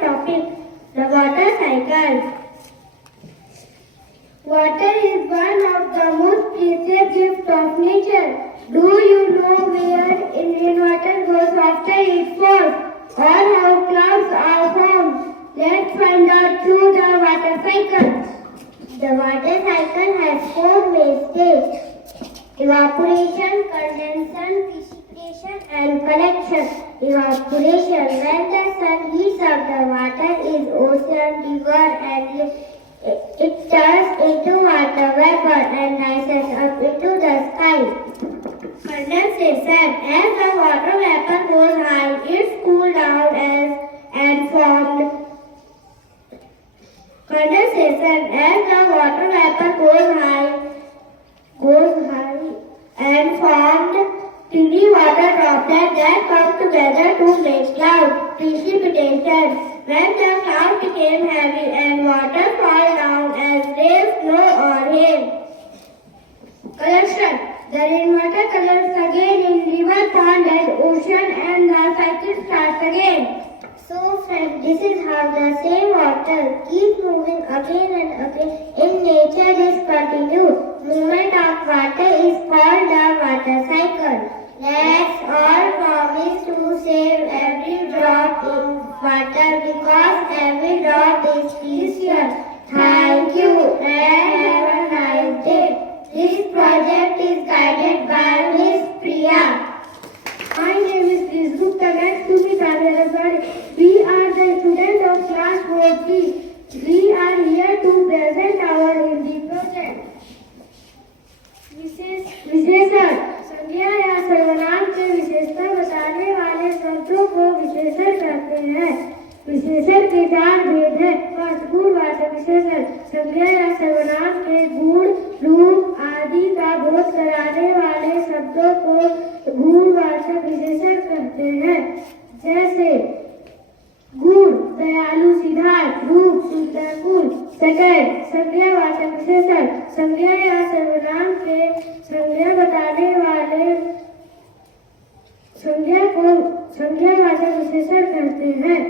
topic, the water cycle. Water is one of the most precious gifts of nature. Do you know where rainwater goes after it falls, or how clouds are formed? Let's find out through the water cycle. The water cycle has four main stages: evaporation, condensation, precipitation, and collection. Evaporation: when the sun heats up the water in ocean, river, and it turns into water vapor and rises up into the sky. Condensation: as the water vapor goes high, it cools down and formed. Condensation: as the water vapor goes high and formed tiny water droplets that come together to make cloud. Precipitation: when the cloud became heavy and water fall down as rain, snow, or hail. Collection: the rainwater collects again in river, pond, and ocean, and the cycle starts again. So friends, this is how the same water keeps moving again and again. In nature, this continued movement of water is called the water cycle. Let's all promise to save every drop in water because every drop is precious. Thank you and have a nice day. This project is guided by Miss Priya. My name is Chris Gupta. Next to me, Tanya Razari. We are the students of class 4B. We are here to present our Hindi project. विशेषण: संज्ञा या सर्वनाम के विशेषता बताने वाले शब्दों को विशेषण कहते हैं। विशेषण के चार भेद हैं। फर्स्ट, गुणवाचक विशेषण: संज्ञा या सर्वनाम के गुण, रूप आदि का बोध कराने वाले शब्दों को गुणवाचक विशेषण कहते हैं। जैसे गुण: दयालु सिद्धार्थ, रूप सुंदर फूल। सेकंड, संज्ञावाचक विशेषण: संज्ञा या सर्वनाम के संज्ञा बताने वाले संज्ञा को संज्ञावाचक विशेषण कहते हैं।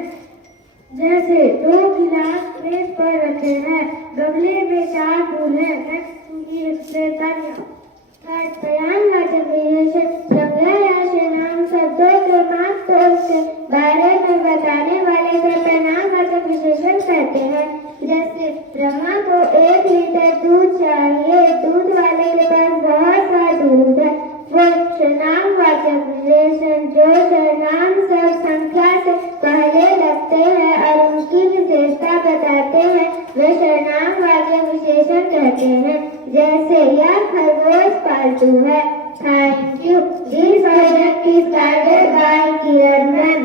जैसे दो गिलास मेज पर रखे हैं, गमले में 4 फूल हैं। नेक्स्ट थर्ड, बयानवाचक विशेषण: संज्ञा या सर्वनाम शब्दों के महत्व के बारे में बताने वाले से परिणामवाचक विशेषण कहते हैं। जैसे रमा को 1 लीटर दूध चाहिए, दूध वाले के पास बहुत सा दूध है। वो सर्वनामवाचक विशेषण जो सर्वनाम सब संख्या से पहले लगते हैं और उनकी विशेषता बताते हैं, वे सर्वनामवाचक विशेषण कहते हैं। जैसे यह खरगोश पालतू है। Thank you. This project is guided by Kiran ma'am.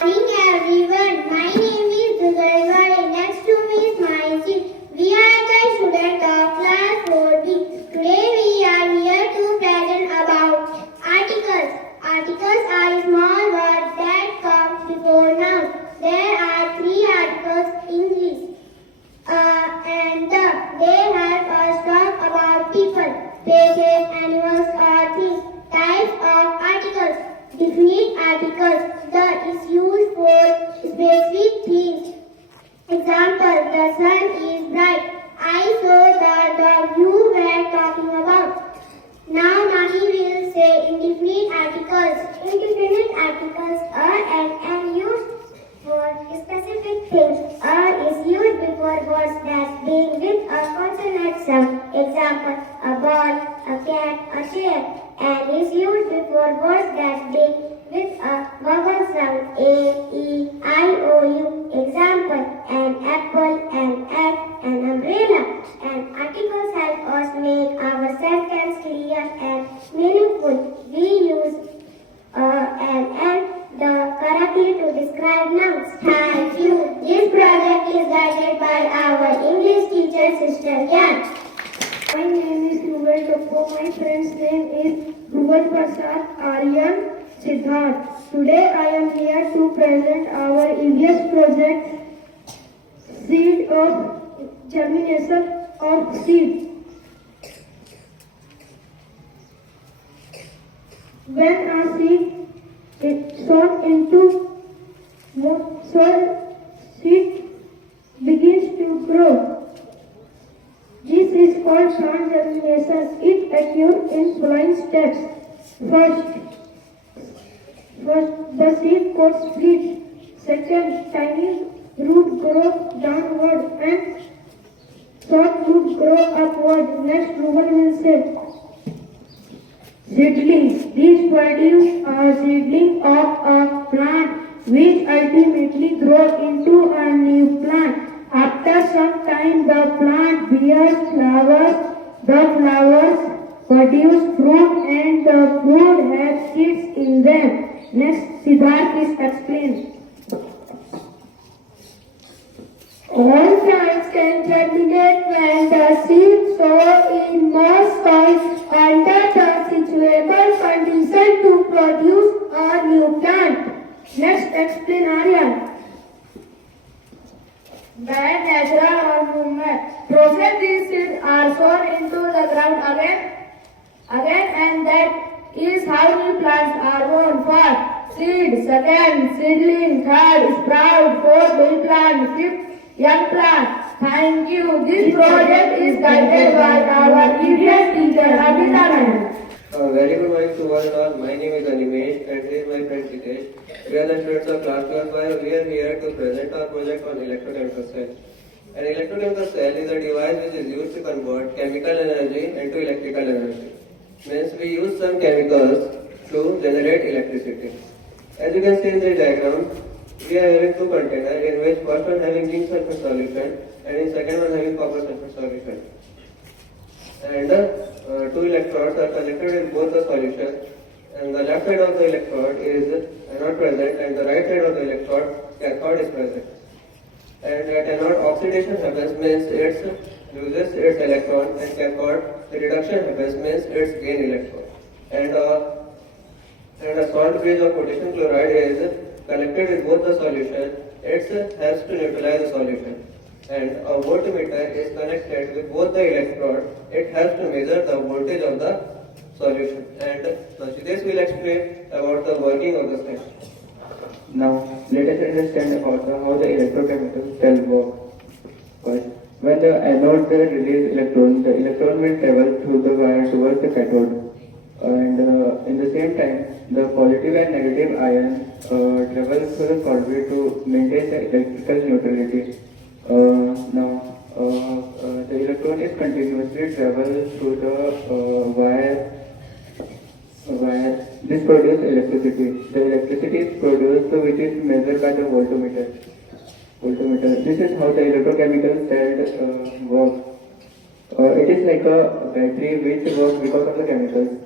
Good morning everyone. My name is Dugarwari. Next to me is Maisi. We are the students of class 4B. Today we are here to present about articles. Articles are small words that come before nouns. There are 3 articles in English. They help us talk about people, places, animals, or things. Types of articles. Definite articles. The is used for specific things. Example: the sun is bright. I saw the dog you were talking about. Now Mahi will say indefinite articles. Indefinite articles are and used for specific things. Is used before words that begin with a consonant sound. Example: a ball, a cat, a chair. And is used before words that begin with a vowel sound. A, E, I, O, U. Example: an apple, an egg, an umbrella. And articles help us make our sentence clear and meaningful. We use the correctly to describe nouns. Thank you. This project is guided by our English teacher, Sister Gyan. My name is Ruben Toppo. My friend's name is Ruben Prasad, Aryan, Siddharth. Today I am here to present our EVS project, Seed of Germination of Seed. When a seed is sown into soil, secured in following steps. First, the seed coats split. Second, tiny root grow downward and short root grow upward. Next, Ruben will say. Seedlings. These produce a seedling of a plant which ultimately grows into a new plant. After some time, the plant bears flowers. The flowers produce fruit and the fruit has seeds in them. Next, Siddharth is explained. All plants can germinate when the seeds sow in moist soil under the suitable condition to produce a new plant. Next, explain Aryan. By natural or movement process, these seeds are sown into the ground again, and that is how new plants are born. First, seed, second, seedling, third, sprout, fourth, baby plant, fifth, young plant. Thank you. This project is guided by our previous teacher, Abhinandan. Very good morning to one and all. My name is Animesh and this is my friend Sitesh. We are the students of class 12. We are here to present our project on electrochemical cell. An electrochemical cell is a device which is used to convert chemical energy into electrical energy. Means we use some chemicals to generate electricity. As you can see in the diagram, we are having two containers in which first one having zinc sulfur solution and in second one having copper sulfur solution. And two electrodes are connected in both the solutions, and the left side of the electrode is not present and the right side of the electrode cathode is present. And at anode oxidation happens means it loses its electron, and cathode the reduction happens means it's gain electron. And a salt bridge of potassium chloride is connected with both the solution. It helps to neutralize the solution. And a voltmeter is connected with both the electrodes. It helps to measure the voltage of the solution. And Siddhesh will explain about the working of the cell. Now, let us understand about how the electrochemical cell works. First, when the anode releases electron, the electron will travel through the wire towards the cathode. And in the same time, the positive and negative ions travel through the solvent to maintain the electrical neutrality. The electron is continuously travel through the wire. This produces electricity. The electricity is produced which is measured by the voltmeter. This is how the electrochemical cell works. It is like a battery which works because of the chemicals.